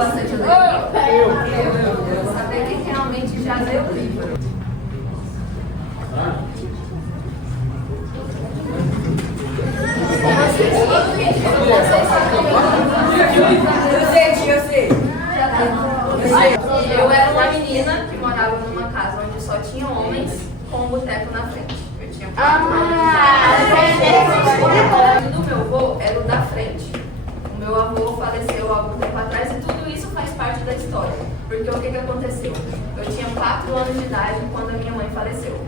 bastante legal. Eu saber quem realmente já leu o livro. Eu era uma menina que morava numa casa onde só tinha homens com um boteco na frente. Eu tinha do meu avô era o da frente. O meu avô faleceu há algum tempo atrás e tudo isso faz parte da história. Porque o que aconteceu? Eu tinha 4 anos de idade quando a minha mãe faleceu.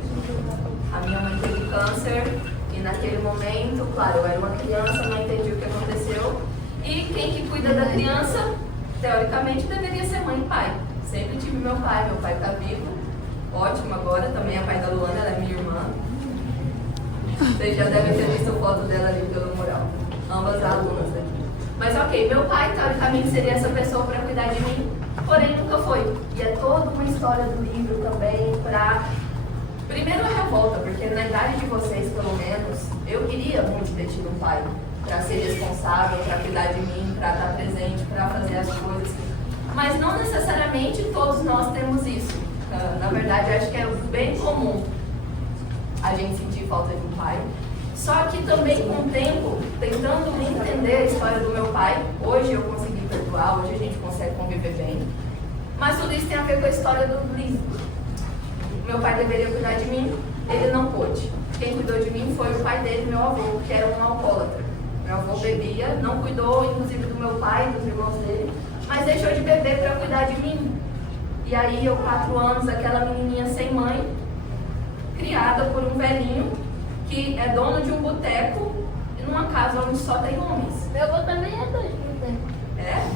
A minha mãe teve câncer e naquele momento, claro, eu era uma criança, não entendi o que aconteceu. E quem que cuida da criança, teoricamente, deveria ser mãe e pai. Sempre tive meu pai está vivo, ótimo agora, também é pai da Luana, ela é minha irmã. Vocês já devem ter visto a foto dela ali pelo mural, ambas alunas daqui. Mas ok, meu pai, teoricamente, seria essa pessoa para cuidar de mim, porém nunca foi. E é toda uma história do livro também para... Primeiro a revolta, porque na idade de vocês, pelo menos, eu queria muito ter tido um pai para ser responsável, para cuidar de mim, para estar presente, para fazer as coisas. Mas não necessariamente todos nós temos isso. Na verdade, acho que é bem comum a gente sentir falta de um pai. Só que também com o tempo, tentando entender a história do meu pai, hoje eu consegui perdoar, hoje a gente consegue conviver bem. Mas tudo isso tem a ver com a história do livro. Meu pai deveria cuidar de mim, ele não pôde. Quem cuidou de mim foi o pai dele, meu avô, que era um alcoólatra. Meu avô bebia, não cuidou, inclusive, do meu pai e dos irmãos dele, mas deixou de beber para cuidar de mim. E aí, eu, 4 anos, aquela menininha sem mãe, criada por um velhinho, que é dono de um boteco, numa casa onde só tem homens. Meu avô também é dono de boteco. É?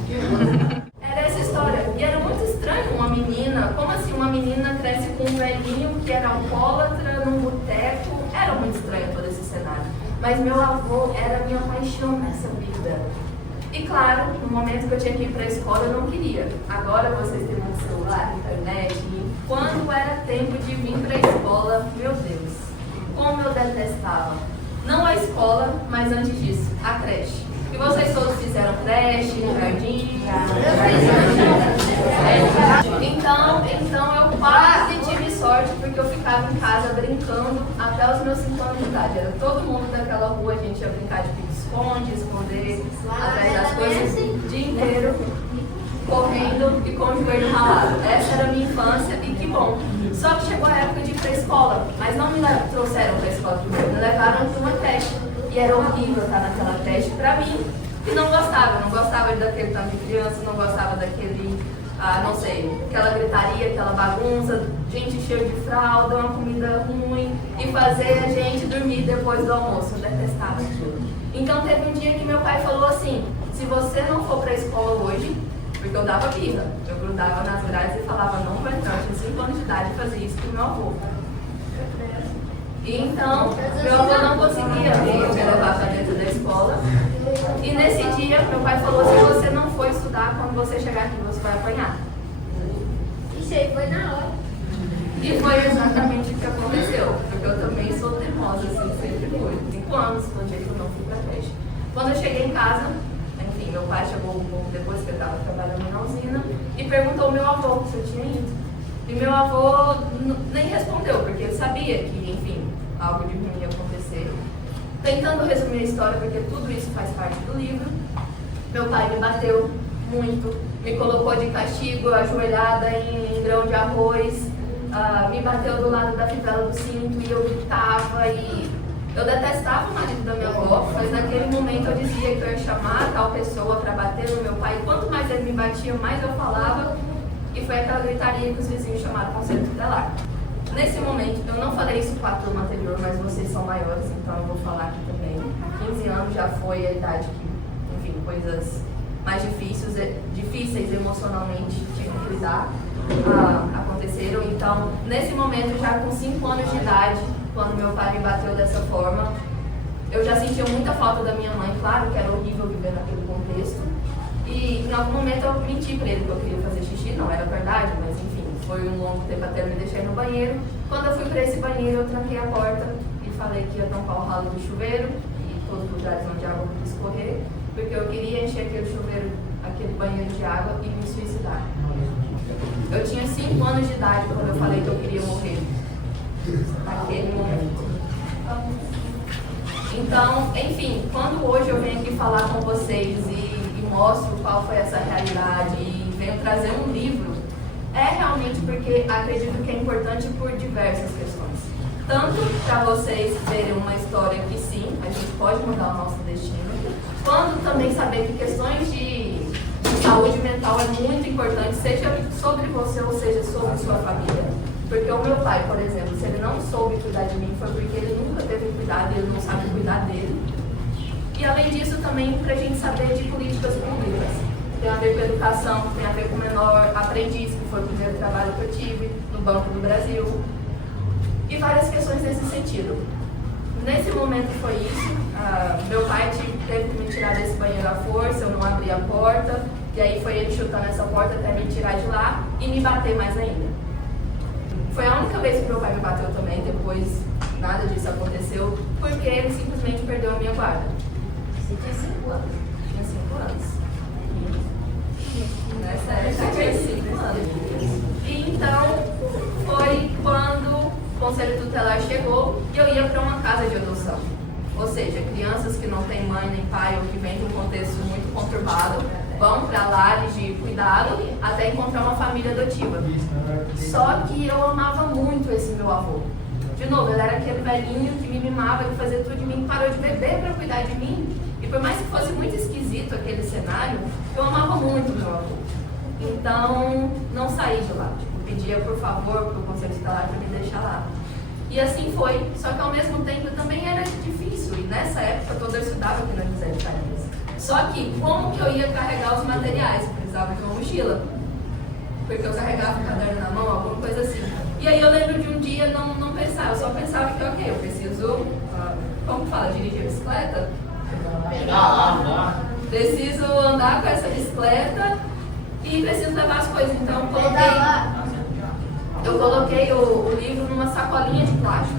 Era essa história. E era muito estranho uma menina, como assim uma menina cresce com um velhinho que era alcoólatra num boteco? Era muito estranho todo esse cenário. Mas meu avô era a minha paixão nessa vida. E claro, no momento que eu tinha que ir para a escola, eu não queria. Agora vocês têm um celular, internet, e quando era tempo de vir para a escola, meu Deus, como eu detestava. Não a escola, mas antes disso, a creche. E vocês todos fizeram creche, jardim? Então eu quase tive sorte, porque eu ficava em casa brincando até os meus 5 anos de idade. Era todo mundo daquela rua, a gente ia brincar de pique-esconde, esconder atrás das coisas o dia inteiro, correndo e com o joelho ralado. Essa era a minha infância e que bom. Só que chegou a época de ir para a escola, mas não me trouxeram para a escola primeiro, me levaram para uma creche. E era horrível estar naquela creche para mim, que não gostava daquele tanto de criança, não gostava daquele, não sei, aquela gritaria, aquela bagunça, gente cheia de fralda, uma comida ruim, e fazer a gente dormir depois do almoço. Eu detestava aquilo. Então teve um dia que meu pai falou assim: se você não for para a escola hoje, porque eu dava birra, eu grudava nas grades e falava não vai entrar, eu tinha 5 anos de idade e fazia isso com meu avô. E então, meu avô não conseguia me levar para dentro da escola. E nesse dia, meu pai falou: se você não for estudar, quando você chegar aqui, você vai apanhar. Isso aí foi na hora. E foi exatamente o que aconteceu, porque eu também sou teimosa, assim, sempre fui. 5 anos, foi o dia que eu não fui para a creche. Quando eu cheguei em casa, enfim, meu pai chegou um pouco depois que eu estava trabalhando na usina e perguntou ao meu avô se eu tinha ido. E meu avô nem respondeu, porque ele sabia que, enfim, algo de ruim ia acontecer. Tentando resumir a história, porque tudo isso faz parte do livro, meu pai me bateu muito, me colocou de castigo, ajoelhada em grão de arroz, me bateu do lado da fivela do cinto e eu gritava e eu detestava o marido da minha avó, mas naquele momento eu dizia que eu ia chamar tal pessoa para bater no meu pai. E quanto mais ele me batia, mais eu falava, e foi aquela gritaria que os vizinhos chamaram conselho tutelar. Nesse momento, eu não falei isso com a turma anterior, mas vocês são maiores, então eu vou falar aqui também. 15 anos já foi a idade que, enfim, coisas mais difíceis emocionalmente tive que lidar, aconteceram. Então, nesse momento, já com 5 anos de idade, quando meu pai me bateu dessa forma, eu já sentia muita falta da minha mãe, claro que era horrível viver naquele contexto. E em algum momento eu menti para ele que eu queria fazer xixi, não era verdade, mas enfim, foi um longo tempo até eu me deixar no banheiro. Quando eu fui para esse banheiro, eu tranquei a porta e falei que ia tampar o ralo do chuveiro e todos os lugares onde a água podia escorrer, porque eu queria encher aquele chuveiro, naquele banheiro de água e me suicidar. Eu tinha 5 anos de idade quando eu falei que eu queria morrer. Naquele momento. Então, enfim, quando hoje eu venho aqui falar com vocês e mostro qual foi essa realidade e venho trazer um livro, é realmente porque acredito que é importante por diversas questões. Tanto para vocês verem uma história que sim, a gente pode mudar o nosso destino, quanto também saber que questões de saúde mental é muito importante, seja sobre você ou seja sobre sua família. Porque o meu pai, por exemplo, se ele não soube cuidar de mim, foi porque ele nunca teve cuidado e ele não sabe cuidar dele. E além disso, também para a gente saber de políticas públicas. Tem a ver com educação, tem a ver com o menor aprendiz, que foi o primeiro trabalho que eu tive no Banco do Brasil. E várias questões nesse sentido. Nesse momento foi isso. Meu pai teve que me tirar desse banheiro à força, eu não abri a porta. E aí foi ele chutando essa porta até me tirar de lá e me bater mais ainda. Foi a única vez que meu pai me bateu também, depois nada disso aconteceu, porque ele simplesmente perdeu a minha guarda. Você tinha 5 anos? Tinha 5 anos. Nessa época eu tinha 5 anos. E então foi quando o Conselho Tutelar chegou e eu ia para uma casa de adoção. Ou seja, crianças que não têm mãe nem pai ou que vêm de um contexto muito conturbado vão para lares de cuidado até encontrar uma família adotiva. Só que eu amava muito esse meu avô. De novo, ele era aquele velhinho que me mimava, que fazia tudo de mim, parou de beber para cuidar de mim. E por mais que fosse muito esquisito aquele cenário, eu amava muito o meu avô. Então, não saí de lá. Pedia, por favor, para o Conselho Tutelar para me deixar lá. E assim foi. Só que ao mesmo tempo também era difícil. E nessa época toda eu estudava aqui na José de Farias. Só que como que eu ia carregar os materiais? Eu precisava de uma mochila. Porque eu carregava o caderno na mão, alguma coisa assim. E aí eu lembro de um dia não pensar, eu só pensava que ok, eu preciso, como fala, dirigir a bicicleta? Preciso andar com essa bicicleta e preciso levar as coisas. Então eu coloquei o livro numa sacolinha de plástico.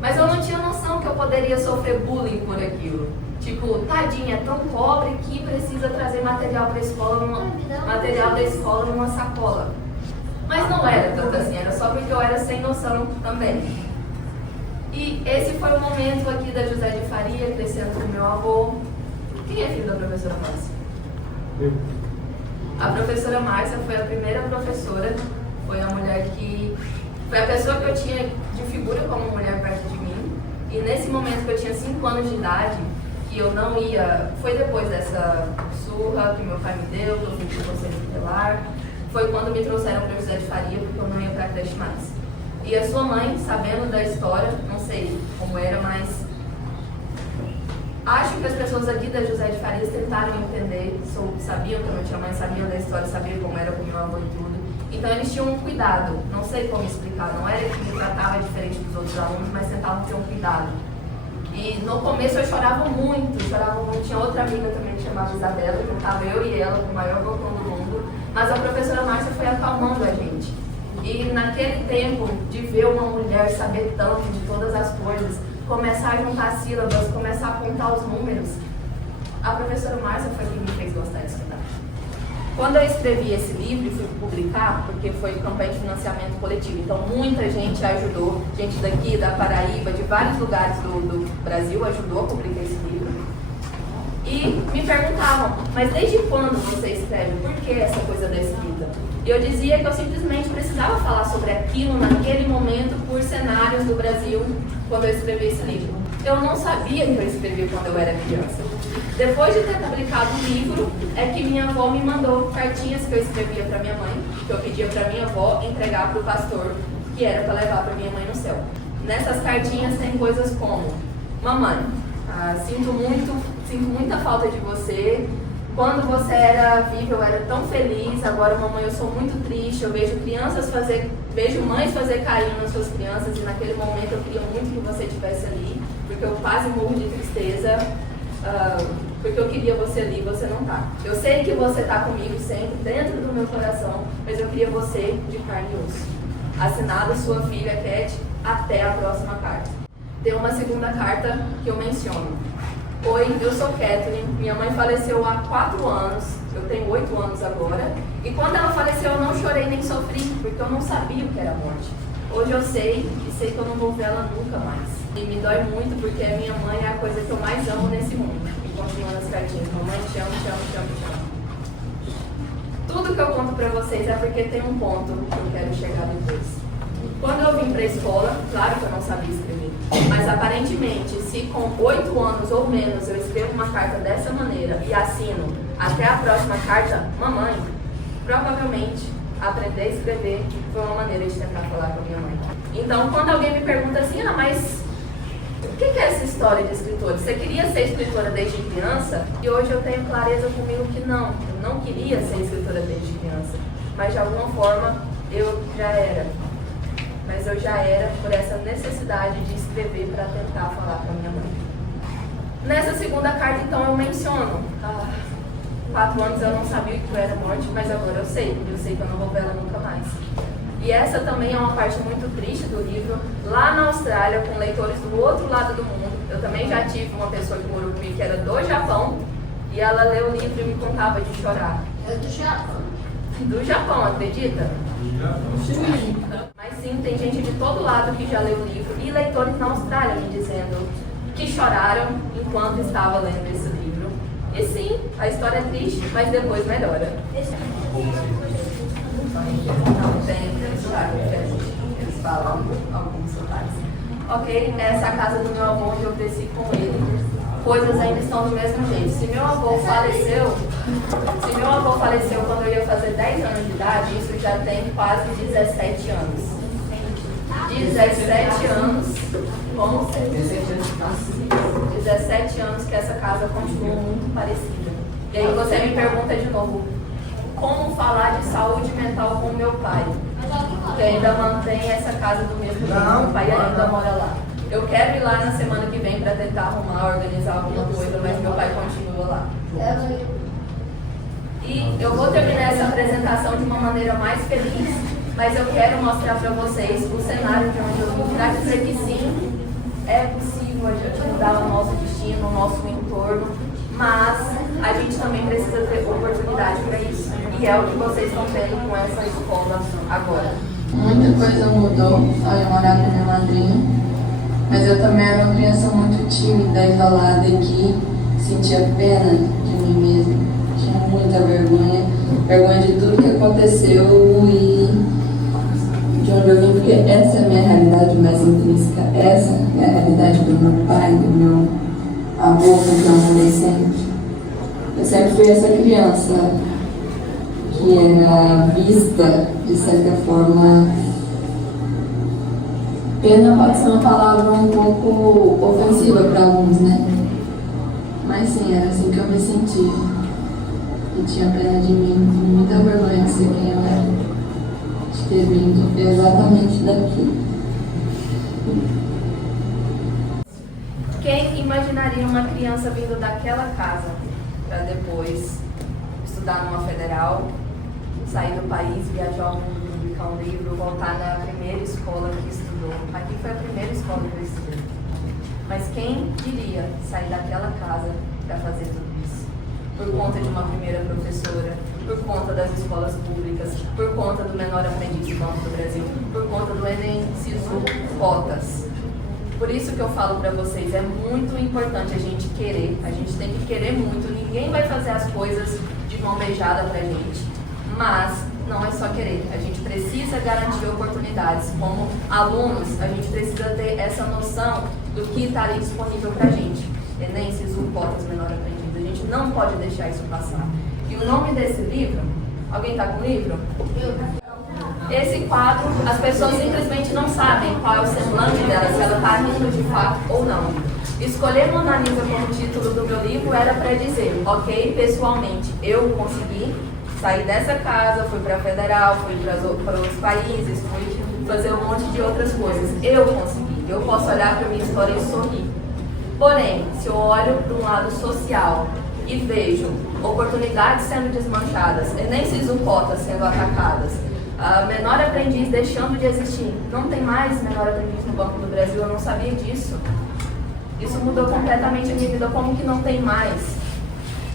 Mas eu não tinha noção que eu poderia sofrer bullying por aquilo. Tipo, tadinha, é tão pobre que precisa trazer material para a escola, material da escola numa sacola. Mas não era tanto assim, era só porque eu era sem noção também. E esse foi o momento aqui da José de Faria, crescendo com meu avô. Quem é filho da professora Márcia? A professora Márcia foi a primeira professora, foi a mulher que... Foi a pessoa que eu tinha de figura como mulher perto de mim. E nesse momento que eu tinha 5 anos de idade, que eu não ia... Foi depois dessa surra que meu pai me deu, que eu fui para o Conselho Tutelar. Foi quando me trouxeram para José de Faria, porque eu não ia para a creche mais. E a sua mãe, sabendo da história, não sei como era, mas acho que as pessoas aqui da José de Farias tentaram entender, sabiam que eu não tinha mãe, sabiam da história, sabiam como era com meu avô e tudo. Então eles tinham um cuidado, não sei como explicar, não era que me tratava diferente dos outros alunos, mas tentavam ter um cuidado. E no começo eu chorava muito. Tinha outra amiga também que chamava Isabela, que estava eu e ela com o maior bocão do mundo, mas a professora Márcia foi acalmando a gente. E naquele tempo, de ver uma mulher saber tanto de todas as coisas, começar a juntar sílabas, começar a contar os números, a professora Márcia foi quem me fez gostar de estudar. Quando eu escrevi esse livro e fui publicar, porque foi campanha de financiamento coletivo, então muita gente ajudou, gente daqui, da Paraíba, de vários lugares do Brasil ajudou a publicar esse livro. E me perguntavam, mas desde quando você escreve? Por que essa coisa da escrita? E eu dizia que eu simplesmente precisava falar sobre aquilo naquele momento por cenários do Brasil quando eu escrevi esse livro. Eu não sabia que eu escrevia quando eu era criança. Depois de ter publicado o livro, é que minha avó me mandou cartinhas que eu escrevia para minha mãe, que eu pedia para minha avó entregar para o pastor, que era para levar para minha mãe no céu. Nessas cartinhas tem coisas como: mamãe, sinto muita falta de você. Quando você era viva, eu era tão feliz. Agora, mamãe, eu sou muito triste. Eu vejo mães fazer carinho nas suas crianças, e naquele momento eu queria muito que você estivesse ali, porque eu quase morro de tristeza, porque eu queria você ali e você não tá. Eu sei que você tá comigo sempre, dentro do meu coração, mas eu queria você de carne e osso. Assinado sua filha, Cat, até a próxima carta. Tem uma segunda carta que eu menciono. Oi, eu sou Kathleen, minha mãe faleceu há 4 anos Eu tenho 8 anos agora. E quando ela faleceu, eu não chorei nem sofri, porque eu não sabia o que era morte. Hoje eu sei, e sei que eu não vou ver ela nunca mais. E me dói muito, porque a minha mãe é a coisa que eu mais amo nesse mundo. E continuando as cartinhas, mamãe, te amo, te amo, te amo, te amo. Tudo que eu conto pra vocês é porque tem um ponto que eu quero chegar depois. Quando eu vim pra escola, claro que eu não sabia escrever, mas aparentemente, se com 8 anos ou menos eu escrevo uma carta dessa maneira e assino até a próxima carta, mamãe, provavelmente aprender a escrever foi uma maneira de tentar falar com a minha mãe. Então, quando alguém me pergunta assim, mas o que é essa história de escritora? Você queria ser escritora desde criança? E hoje eu tenho clareza comigo que não. Eu não queria ser escritora desde criança. Mas de alguma forma eu já era. Mas eu já era por essa necessidade de escrever para tentar falar com a minha mãe. Nessa segunda carta, então, eu menciono. 4 anos eu não sabia o que era morte, mas agora eu sei. Eu sei que eu não vou ver ela nunca mais. E essa também é uma parte muito triste do livro. Lá na Austrália, com leitores do outro lado do mundo, eu também já tive uma pessoa que morou comigo que era do Japão, e ela leu o livro e me contava de chorar. É do Japão. Do Japão, acredita? Mas sim, tem gente de todo lado que já leu o livro, e leitores na Austrália me dizendo que choraram enquanto estava lendo esse livro. E sim, a história é triste, mas depois melhora. Não tem sotaque, eles falam alguns sotaques. Ok, essa é a casa do meu avô, onde eu cresci com ele. Coisas ainda estão do mesmo jeito. Se meu avô faleceu quando eu ia fazer 10 anos de idade, isso já tem quase 17 anos. 17 anos, como 17 anos que essa casa continua muito parecida. E aí você me pergunta de novo, como falar de saúde mental com meu pai, que ainda mantém essa casa do mesmo jeito, meu pai ainda mora lá. Eu quero ir lá na semana que vem para tentar arrumar, organizar alguma coisa, mas meu pai continua lá. E eu vou terminar essa apresentação de uma maneira mais feliz, mas eu quero mostrar para vocês o cenário de onde eu vim, para dizer que sim, é possível a gente mudar o nosso destino, o nosso entorno, mas a gente também precisa ter oportunidade para isso. E é o que vocês estão tendo com essa escola agora. Muita coisa mudou ao eu morar com minha madrinha, mas eu também era uma criança muito tímida, isolada, que sentia pena de mim mesma. Tinha muita vergonha de tudo que aconteceu e de onde eu vim, porque essa é a minha realidade mais intrínseca, essa é a realidade do meu pai, do meu avô, com quem eu morei sempre. Eu sempre fui essa criança que era vista, de certa forma, pena pode ser uma palavra um pouco ofensiva para alguns, né? Mas sim, era assim que eu me sentia. E tinha pena de mim, muita vergonha de ser quem eu era, de ter vindo exatamente daqui. Quem imaginaria uma criança vindo daquela casa para depois estudar numa federal, sair do país, viajar ao mundo, publicar um livro, voltar na primeira escola que estudou? Aqui foi a primeira escola que eu estudei. Mas quem diria sair daquela casa para fazer tudo isso? Por conta de uma primeira professora, por conta das escolas públicas, por conta do menor aprendiz do Banco do Brasil, por conta do Enem, SISU, cotas. Por isso que eu falo para vocês, é muito importante a gente querer, a gente tem que querer muito, ninguém vai fazer as coisas de mão beijada pra gente, mas não é só querer, a gente precisa garantir oportunidades. Como alunos, a gente precisa ter essa noção do que está ali disponível pra gente. Enem, SISU, cotas, menor aprendiz. A gente não pode deixar isso passar. E o nome desse livro, alguém está com o livro? Esse quadro, as pessoas simplesmente não sabem qual é o semblante dela, se ela está rindo de fato ou não. Escolher Mona Lisa como título do meu livro era para dizer, ok, pessoalmente, eu consegui sair dessa casa, fui para a federal, fui para outros países, fui fazer um monte de outras coisas. Eu consegui, eu posso olhar para a minha história e sorrir. Porém, se eu olho para um lado social e vejo oportunidades sendo desmanchadas, Enem, SISU, cotas sendo atacadas, a menor aprendiz deixando de existir, não tem mais menor aprendiz no Banco do Brasil, eu não sabia disso. Isso mudou completamente a minha vida, como que não tem mais?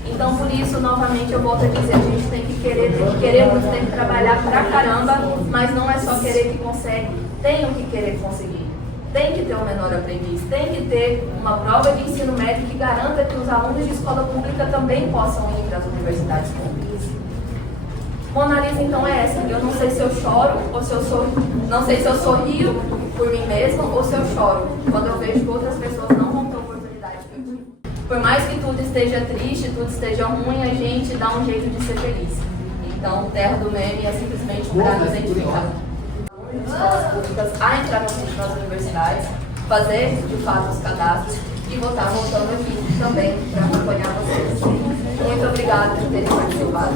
Então, por isso, novamente, eu volto a dizer, a gente tem que querer muito, tem que trabalhar pra caramba, mas não é só querer que consegue, tem o que querer conseguir. Tem que ter um menor aprendiz, tem que ter uma prova de ensino médio que garanta que os alunos de escola pública também possam ir para as universidades públicas. Mona Lisa, então, é essa. Eu não sei se eu choro ou se eu sorrio. Não sei se eu sorrio por mim mesma ou se eu choro quando eu vejo que outras pessoas não vão ter oportunidade que eu tive. Por mais que tudo esteja triste, tudo esteja ruim, a gente dá um jeito de ser feliz. Então, terra do meme é simplesmente para nos identificar. Escolas públicas a entrar nas universidades, fazer de fato os cadastros e voltar voltando aqui também para acompanhar vocês. Muito obrigada por terem participado.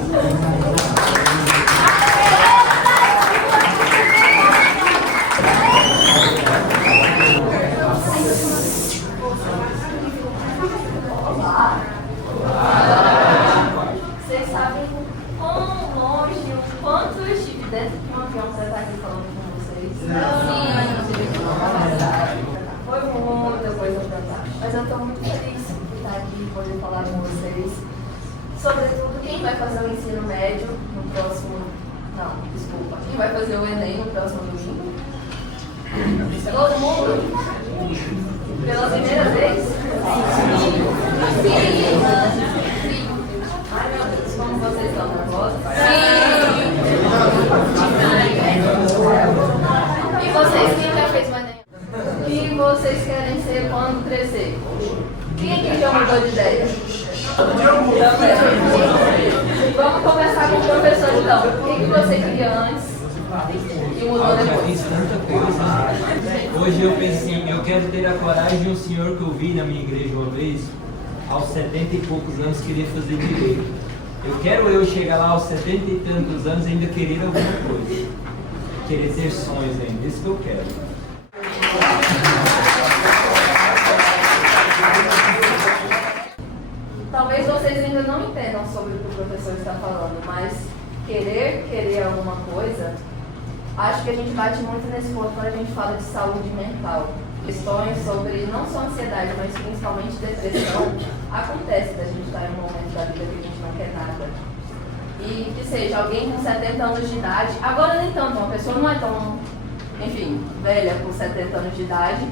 Vocês sabem quão longe, o quanto eu estive dentro de um avião para estar aqui falando com vocês? Foi muita coisa fantástica. Mas eu estou muito feliz de estar aqui e poder falar com vocês. Sobretudo, quem vai fazer o ensino médio no próximo... Não, desculpa. Quem vai fazer o Enem no próximo domingo? Todo mundo? Pela primeira vez? Sim. Ai, meu Deus, como vocês estão nervosos? Sim! E vocês, quem já fez o Enem? O que vocês querem ser quando crescer? Quem que já mudou de ideia? Vamos começar com o professor então. O que você queria antes e mudou depois? Eu fiz tanta coisa. Hoje eu pensei, eu quero ter a coragem de um senhor que eu vi na minha igreja uma vez, aos 70 e poucos anos, querer fazer direito. Eu quero chegar lá aos 70 e tantos anos e ainda querer alguma coisa. Querer ter sonhos ainda, isso que eu quero. Talvez vocês ainda não entendam sobre o que o professor está falando, mas querer alguma coisa, acho que a gente bate muito nesse ponto quando a gente fala de saúde mental. Questões sobre não só ansiedade, mas principalmente depressão, acontece da gente estar em um momento da vida que a gente não quer nada. E que seja alguém com 70 anos de idade, agora nem tanto, uma pessoa não é tão, enfim, velha com 70 anos de idade,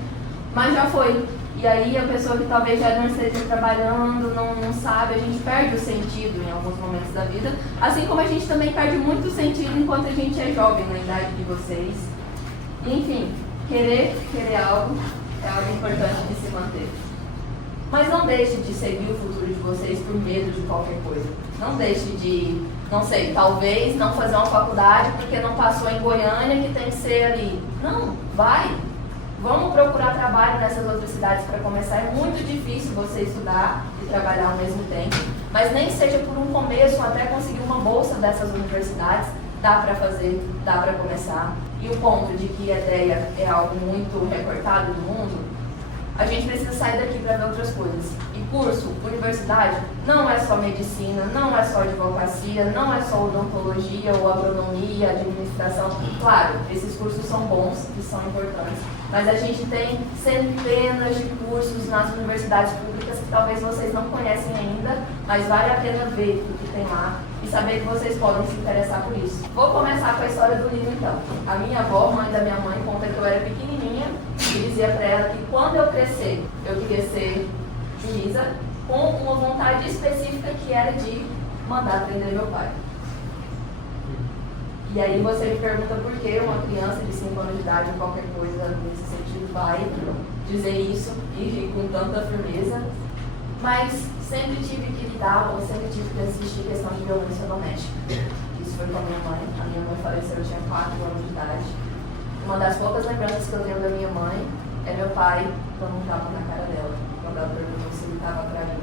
mas já foi. E aí a pessoa que talvez já não esteja trabalhando, não sabe, a gente perde o sentido em alguns momentos da vida, assim como a gente também perde muito sentido enquanto a gente é jovem, na idade de vocês. Enfim, querer algo é algo importante de se manter. Mas não deixe de seguir o futuro de vocês por medo de qualquer coisa. Não deixe de, não sei, talvez não fazer uma faculdade porque não passou em Goiânia que tem que ser ali. Não, vai! Vamos procurar trabalho nessas outras cidades para começar. É muito difícil você estudar e trabalhar ao mesmo tempo, mas nem seja por um começo, até conseguir uma bolsa dessas universidades, dá para fazer, dá para começar. E o ponto de que a ideia é algo muito recortado do mundo, a gente precisa sair daqui para ver outras coisas. E curso, universidade, não é só medicina, não é só advocacia, não é só odontologia ou agronomia, administração. Claro, esses cursos são bons e são importantes, mas a gente tem centenas de cursos nas universidades públicas que talvez vocês não conhecem ainda, mas vale a pena ver o que tem lá e saber que vocês podem se interessar por isso. Vou começar com a história do livro então. A minha avó, mãe da minha mãe, conta que eu era pequenininha e dizia para ela que quando eu crescer, eu queria ser juíza, com uma vontade específica que era de mandar prender meu pai. E aí você me pergunta por que uma criança de 5 anos de idade ou qualquer coisa nesse sentido vai dizer isso e com tanta firmeza, mas sempre tive que lidar ou sempre tive que assistir questão de violência doméstica. Isso foi com a minha mãe. A minha mãe faleceu, eu tinha 4 anos de idade. Uma das poucas lembranças que eu tenho da minha mãe é meu pai dando um tapa na cara dela, quando ela perguntou se ele estava grávida.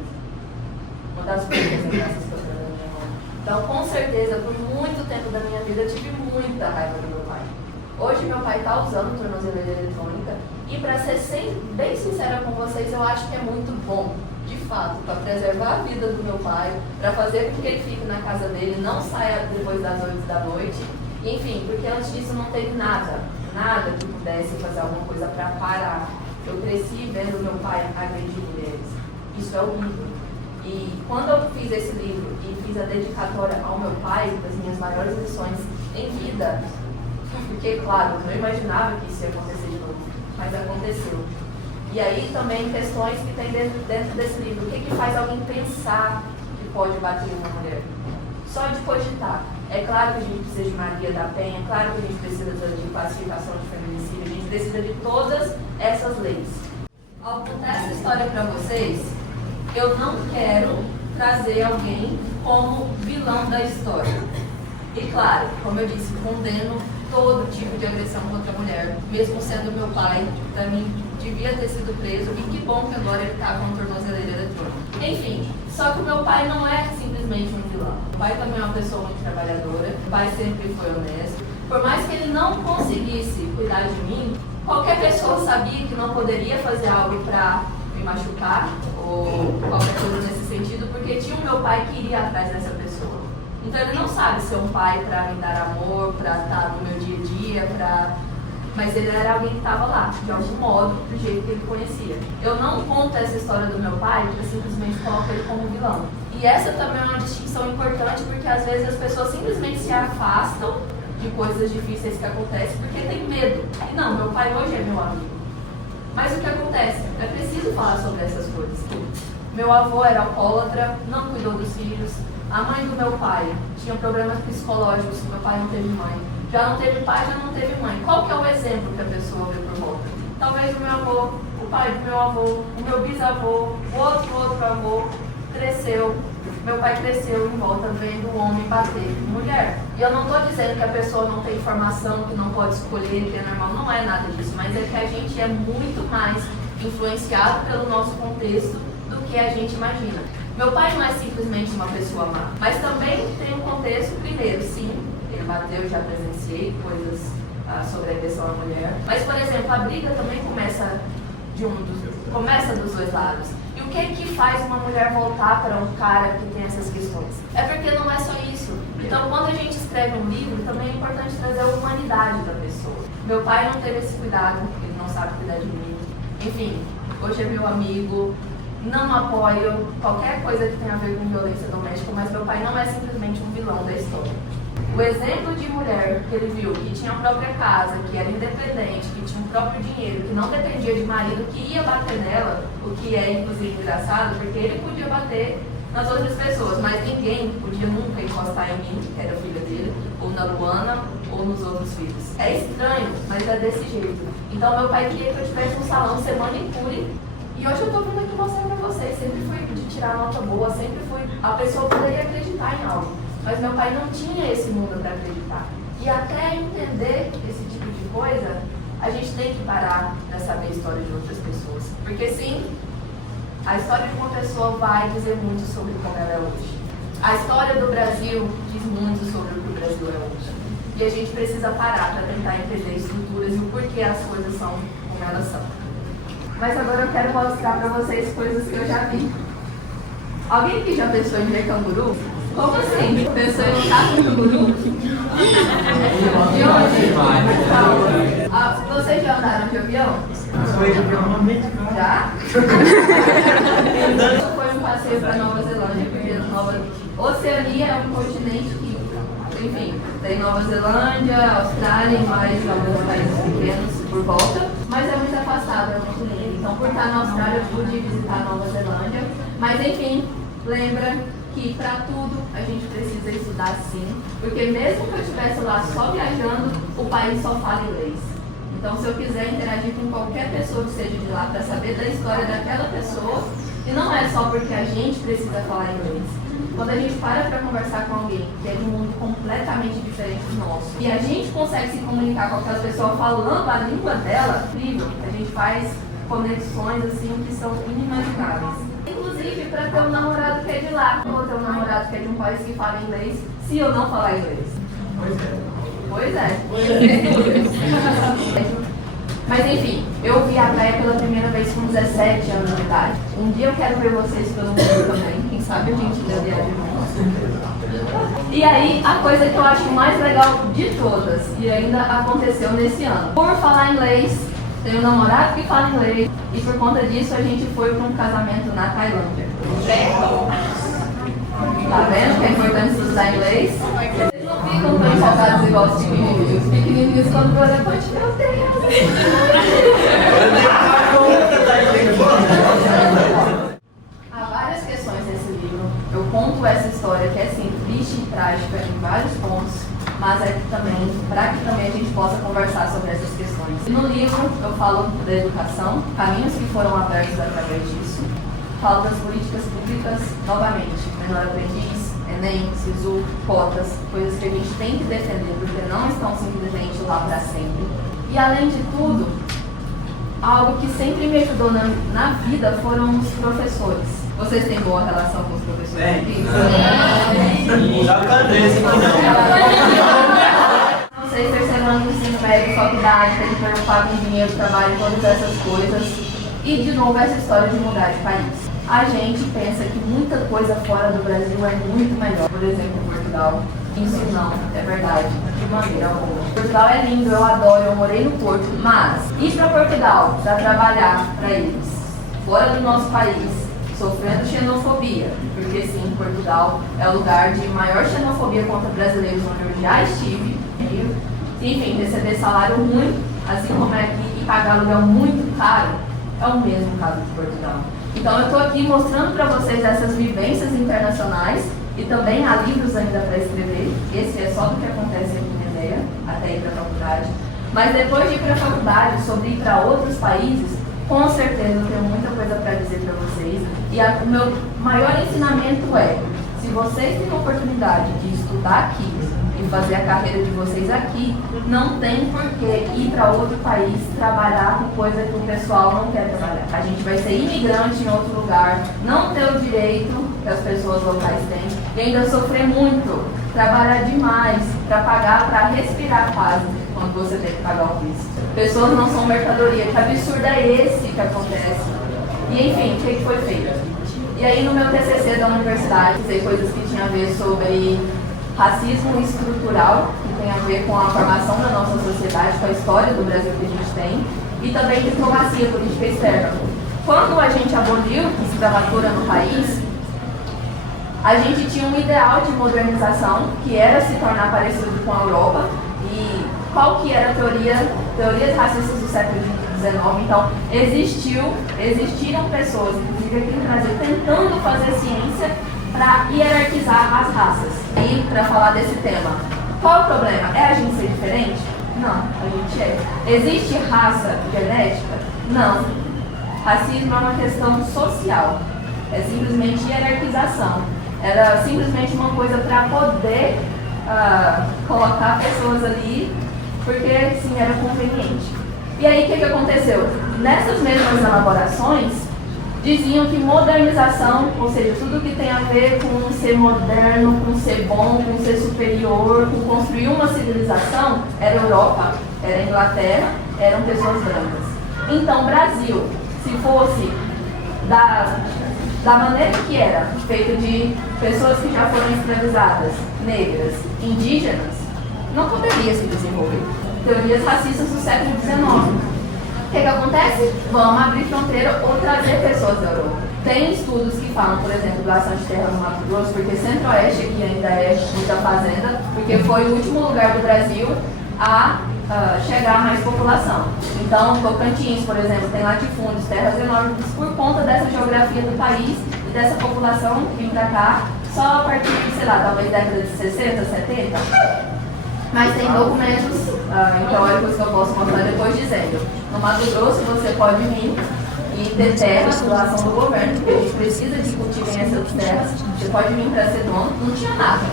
Uma das poucas lembranças que eu tenho da minha mãe. Então, com certeza, por muito tempo da minha vida, eu tive muita raiva do meu pai. Hoje, meu pai está usando tornozeleira eletrônica e, para ser bem sincera com vocês, eu acho que é muito bom, de fato, para preservar a vida do meu pai, para fazer com que ele fique na casa dele, não saia depois das 8 da noite, enfim, porque antes disso não teve nada que pudesse fazer alguma coisa para parar. Eu cresci vendo meu pai agredir mulheres. Isso é horrível. E quando eu fiz esse livro e fiz a dedicatória ao meu pai, das minhas maiores lições em vida, porque, claro, eu não imaginava que isso ia acontecer de novo, mas aconteceu. E aí também questões que tem dentro desse livro. O que faz alguém pensar que pode bater uma mulher? Só de cogitar. É claro que a gente precisa de Maria da Penha, é claro que a gente precisa de classificação de feminicídio, a gente precisa de todas essas leis. Ao contar essa história para vocês, eu não quero trazer alguém como vilão da história. E claro, como eu disse, condeno todo tipo de agressão contra a mulher, mesmo sendo meu pai, para mim devia ter sido preso, e que bom que agora ele está com a tornozeleira eletrônica. Enfim, só que o meu pai não é simplesmente um vilão. O pai também é uma pessoa muito trabalhadora, o pai sempre foi honesto. Por mais que ele não conseguisse cuidar de mim, qualquer pessoa sabia que não poderia fazer algo para me machucar, ou qualquer coisa nesse sentido, porque tinha o meu pai que iria atrás dessa pessoa. Então ele não sabe ser um pai para me dar amor, para estar no meu dia a dia, mas ele era alguém que estava lá, de algum modo, do jeito que ele conhecia. Eu não conto essa história do meu pai para simplesmente colocar ele como vilão. E essa também é uma distinção importante, porque às vezes as pessoas simplesmente se afastam de coisas difíceis que acontecem porque tem medo. E não, meu pai hoje é meu amigo. Mas o que acontece? É preciso falar sobre essas coisas. Meu avô era alcoólatra, não cuidou dos filhos. A mãe do meu pai tinha problemas psicológicos, meu pai não teve mãe. Já não teve pai, já não teve mãe. Qual que é o exemplo que a pessoa vê por volta? Talvez o meu avô, o pai do meu avô, o meu bisavô, o outro avô cresceu. Meu pai cresceu em volta vendo o homem bater em mulher. E eu não estou dizendo que a pessoa não tem informação, que não pode escolher, que é normal. Não é nada disso. Mas é que a gente é muito mais influenciado pelo nosso contexto do que a gente imagina. Meu pai não é simplesmente uma pessoa má, mas também tem um contexto, primeiro, sim, ele bateu, já presenciei coisas sobre a agressão à mulher, mas, por exemplo, a briga também começa dos dois lados. E o que faz uma mulher voltar para um cara que tem essas questões? É porque não é só isso. Então, quando a gente escreve um livro, também é importante trazer a humanidade da pessoa. Meu pai não teve esse cuidado, ele não sabe cuidar de mim. Enfim, hoje é meu amigo. Não apoio qualquer coisa que tenha a ver com violência doméstica, mas meu pai não é simplesmente um vilão da história. O exemplo de mulher que ele viu, que tinha a própria casa, que era independente, que tinha o próprio dinheiro, que não dependia de marido, que ia bater nela, o que é inclusive engraçado, porque ele podia bater nas outras pessoas, mas ninguém podia nunca encostar em mim, que era filha dele, ou na Luana, ou nos outros filhos. É estranho, mas é desse jeito. Então meu pai queria que eu tivesse um salão semana impune. E hoje eu estou vindo aqui mostrar para vocês, sempre fui de tirar nota boa, sempre fui, a pessoa poderia acreditar em algo, mas meu pai não tinha esse mundo para acreditar. E até entender esse tipo de coisa, a gente tem que parar para saber a história de outras pessoas. Porque sim, a história de uma pessoa vai dizer muito sobre como ela é hoje. A história do Brasil diz muito sobre o que o Brasil é hoje. E a gente precisa parar para tentar entender estruturas e o porquê as coisas são como elas são. Mas agora eu quero mostrar para vocês coisas que eu já vi. Alguém aqui já pensou em ver canguru? Como assim? Pensou em lutar com canguru? De onde? Vocês já andaram de avião? Já? Foi um passeio para Nova Zelândia, porque Oceania é um continente que, enfim, tem Nova Zelândia, Austrália e mais alguns países pequenos por volta, mas é muito afastado, é muito lindo. Então, por estar na Austrália, eu pude visitar Nova Zelândia, mas enfim, lembra que para tudo a gente precisa estudar sim, porque mesmo que eu estivesse lá só viajando, o país só fala inglês. Então, se eu quiser interagir com qualquer pessoa que seja de lá para saber da história daquela pessoa, e não é só porque a gente precisa falar inglês. Quando a gente para conversar com alguém que é de um mundo completamente diferente do nosso, e a gente consegue se comunicar com aquela pessoa falando a língua dela, incrível, a gente faz conexões assim que são inimagináveis. Inclusive para ter um namorado que é de lá, ou ter um namorado que é de um país que fala inglês, se eu não falar inglês. Pois é. Mas enfim, eu vi a praia pela primeira vez com 17 anos de idade. Um dia eu quero ver vocês pelo mundo também. Quem sabe a gente deu viagem juntos. E aí, a coisa que eu acho mais legal de todas, e ainda aconteceu nesse ano. Por falar inglês, Tenho um namorado que fala inglês e por conta disso a gente foi para um casamento na Tailândia. Tá vendo que é importante estudar inglês? Eles não ficam tão empolgados igual os pequenininhos. Os pequenininhos quando o elefante, meu Deus! Há várias questões nesse livro. Eu conto essa história que é assim, triste e trágica em vários pontos, mas é também, para que também a gente possa conversar sobre essas questões. E no livro eu falo da educação, caminhos que foram abertos através disso. Falo das políticas públicas, novamente, menor aprendiz, Enem, SISU, cotas, coisas que a gente tem que defender, porque não estão simplesmente lá para sempre. E além de tudo, algo que sempre me ajudou na vida foram os professores. Vocês têm boa relação com os professores aqui? Já cadê Não sei, terceiro ano do ensino médio, faculdade, tem que preocupar com dinheiro, trabalho, todas essas coisas. E de novo essa história de mudar de país. A gente pensa que muita coisa fora do Brasil é muito melhor. Por exemplo, Portugal. Isso não, é verdade, de maneira alguma. Portugal é lindo, eu adoro, eu morei no Porto, mas ir para Portugal para trabalhar para eles, fora do nosso país, sofrendo xenofobia, porque sim, Portugal é o lugar de maior xenofobia contra brasileiros onde eu já estive, enfim, receber salário ruim, assim como é aqui, e pagar aluguel muito caro, é o mesmo caso de Portugal. Então eu estou aqui mostrando para vocês essas vivências internacionais e também há livros ainda para escrever. Esse é só do que acontece aqui em Medeia, até ir para a faculdade. Mas depois de ir para a faculdade, sobre ir para outros países, com certeza eu tenho muita coisa para dizer para vocês. E o meu maior ensinamento é, se vocês têm a oportunidade de estudar aqui e fazer a carreira de vocês aqui, não tem por que ir para outro país trabalhar com coisa que o pessoal não quer trabalhar. A gente vai ser imigrante em outro lugar, não ter o direito que as pessoas locais têm e ainda sofrer muito, trabalhar demais para pagar, para respirar quase, quando você tem que pagar o visto. Pessoas não são mercadoria. Que absurdo é esse que acontece? E enfim, o que foi feito? E aí no meu TCC da universidade, sei coisas que tinham a ver sobre racismo estrutural, que tem a ver com a formação da nossa sociedade, com a história do Brasil que a gente tem, e também diplomacia política externa. Quando a gente aboliu a escravatura no país, a gente tinha um ideal de modernização, que era se tornar parecido com a Europa, e qual que era a teorias racistas do século XIX. Então, existiram pessoas, inclusive aqui no Brasil, tentando fazer ciência para hierarquizar as raças. E para falar desse tema, qual o problema? É a gente ser diferente? Não, a gente é. Existe raça genética? Não. Racismo é uma questão social. É simplesmente hierarquização. Era simplesmente uma coisa para poder colocar pessoas ali, porque sim, era conveniente. E aí o que aconteceu? Nessas mesmas elaborações, diziam que modernização, ou seja, tudo que tem a ver com ser moderno, com ser bom, com ser superior, com construir uma civilização, era Europa, era Inglaterra, eram pessoas brancas. Então, Brasil, se fosse da maneira que era, feito de pessoas que já foram escravizadas, negras, indígenas, não poderia se desenvolver. Teorias racistas do século XIX. O que acontece? Vamos abrir fronteira ou trazer pessoas da Europa. Tem estudos que falam, por exemplo, doação de terra no Mato Grosso, porque Centro-Oeste aqui ainda é muita fazenda, porque foi o último lugar do Brasil a chegar a mais população. Então, Tocantins, por exemplo, tem latifúndios, terras enormes, por conta dessa geografia do país e dessa população que vem pra cá só a partir de, sei lá, talvez década de 60, 70. Mas tem documentos teóricos que eu posso mostrar depois dizendo, no Mato Grosso você pode vir e ter terras, doação do governo, porque a gente precisa que cultivem essas terras, você pode vir para ser dono, não tinha nada,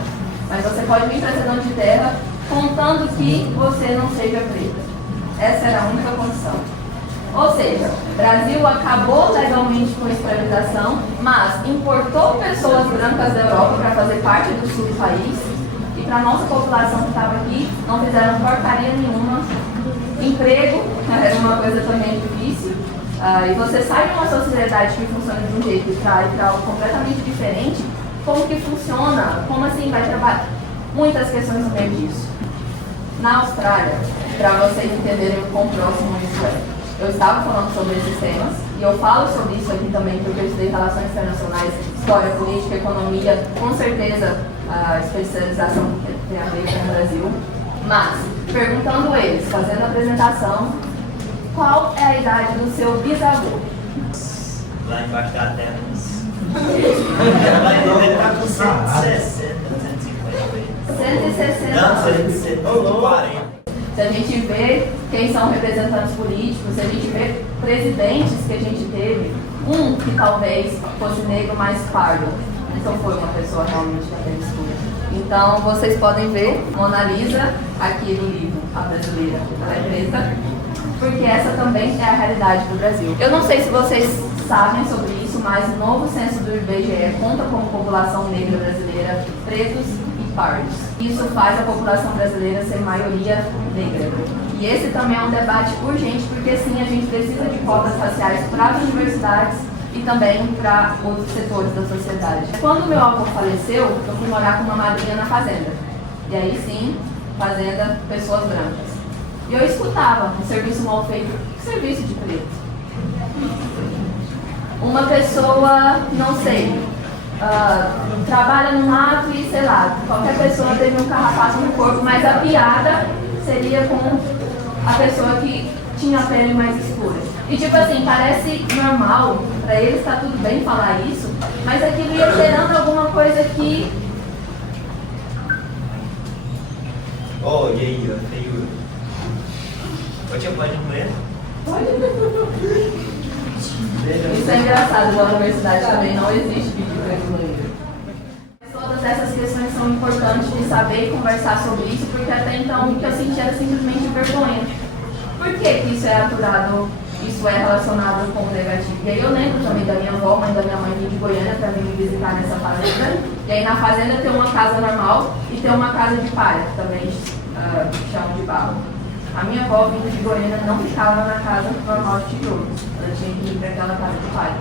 mas você pode vir para ser dono de terra, contando que você não seja preta. Essa era a única condição. Ou seja, o Brasil acabou legalmente com a escravização, mas importou pessoas brancas da Europa para fazer parte do sul do país, e para a nossa população que estava aqui, não fizeram porcaria nenhuma. Emprego era uma coisa também difícil. E você sai de uma sociedade que funciona de um jeito e para algo completamente diferente, como que funciona? Como assim vai trabalhar? Muitas questões no meio disso. Na Austrália, para vocês entenderem o quão próximo isso é. eu estava falando sobre esses temas, e eu falo sobre isso aqui também porque eu estudei Relações Internacionais, História, Política, Economia, com certeza a especialização que tem a ver com o Brasil. Mas, perguntando eles, fazendo a apresentação, qual é a idade do seu bisavô? Lá embaixo da terra, ele está com 160, 150. 160 Não, anos. 140. Se a gente vê quem são representantes políticos, se a gente vê presidentes que a gente teve, um que talvez fosse negro mais pardo, então foi uma pessoa realmente da pele escura. Então vocês podem ver Mona Lisa aqui no livro, a brasileira, ela é preta, porque essa também é a realidade do Brasil. Eu não sei se vocês sabem sobre isso, mas o novo censo do IBGE conta como população negra brasileira pretos e pardos. Isso faz a população brasileira ser maioria negra. E esse também é um debate urgente, porque sim, a gente precisa de cotas raciais para as universidades e também para outros setores da sociedade. Quando meu avô faleceu, eu fui morar com uma madrinha na fazenda. E aí sim, fazenda, pessoas brancas. E eu escutava um serviço mal feito. Que serviço de preto? Uma pessoa, não sei, trabalha no mato e, sei lá, qualquer pessoa teve um carrapato no corpo, mas a piada seria com a pessoa que tinha a pele mais escura. E tipo assim, parece normal, pra eles tá tudo bem falar isso, mas aquilo ia gerando alguma coisa que... Oh, e aí, ó, feio. Ô, tia, pode comer? Isso é engraçado, na universidade também não existe vídeo preto no livro. Todas essas questões são importantes de saber e conversar sobre isso, porque até então o que eu sentia era simplesmente vergonha. Por que isso é aturado, isso é relacionado com o negativo? E aí eu lembro também da minha avó, mãe da minha mãe vir de Goiânia para vir me visitar nessa fazenda. E aí na fazenda tem uma casa normal e tem uma casa de palha, que também chamam de barro. A minha avó, vindo de Goiânia, não ficava na casa normal de tijolos. Ela tinha que ir para aquela casa de palha.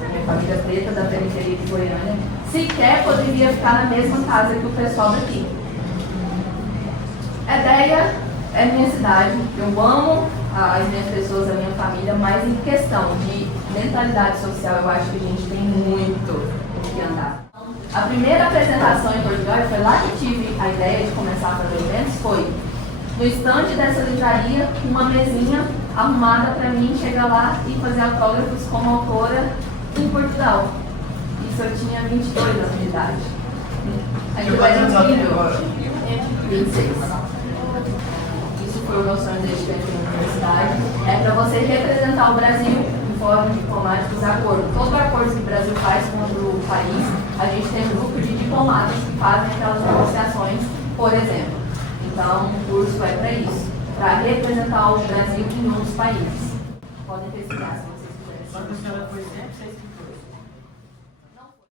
A minha família preta da periferia de Goiânia sequer poderia ficar na mesma casa que o pessoal daqui. Ideia é minha cidade. Eu amo as minhas pessoas, a minha família, mas em questão de mentalidade social, eu acho que a gente tem muito o que andar. A primeira apresentação em Portugal, e foi lá que tive a ideia de começar a fazer eventos, foi no estande dessa livraria, uma mesinha arrumada para mim chegar lá e fazer autógrafos como autora em Portugal. Isso eu tinha 22 anos de idade. Aquilo era incrível. 26. Isso foi o meu sonho desde que eu entrei na universidade. É para você representar o Brasil em fóruns diplomáticos, acordo. Todo acordo que o Brasil faz com outro país, a gente tem um grupo de diplomatas que fazem aquelas negociações, por exemplo. Então, o curso é para isso, para representar o Brasil em outros países. Podem pesquisar se vocês quiserem. Só que a senhora foi sempre ser escritora.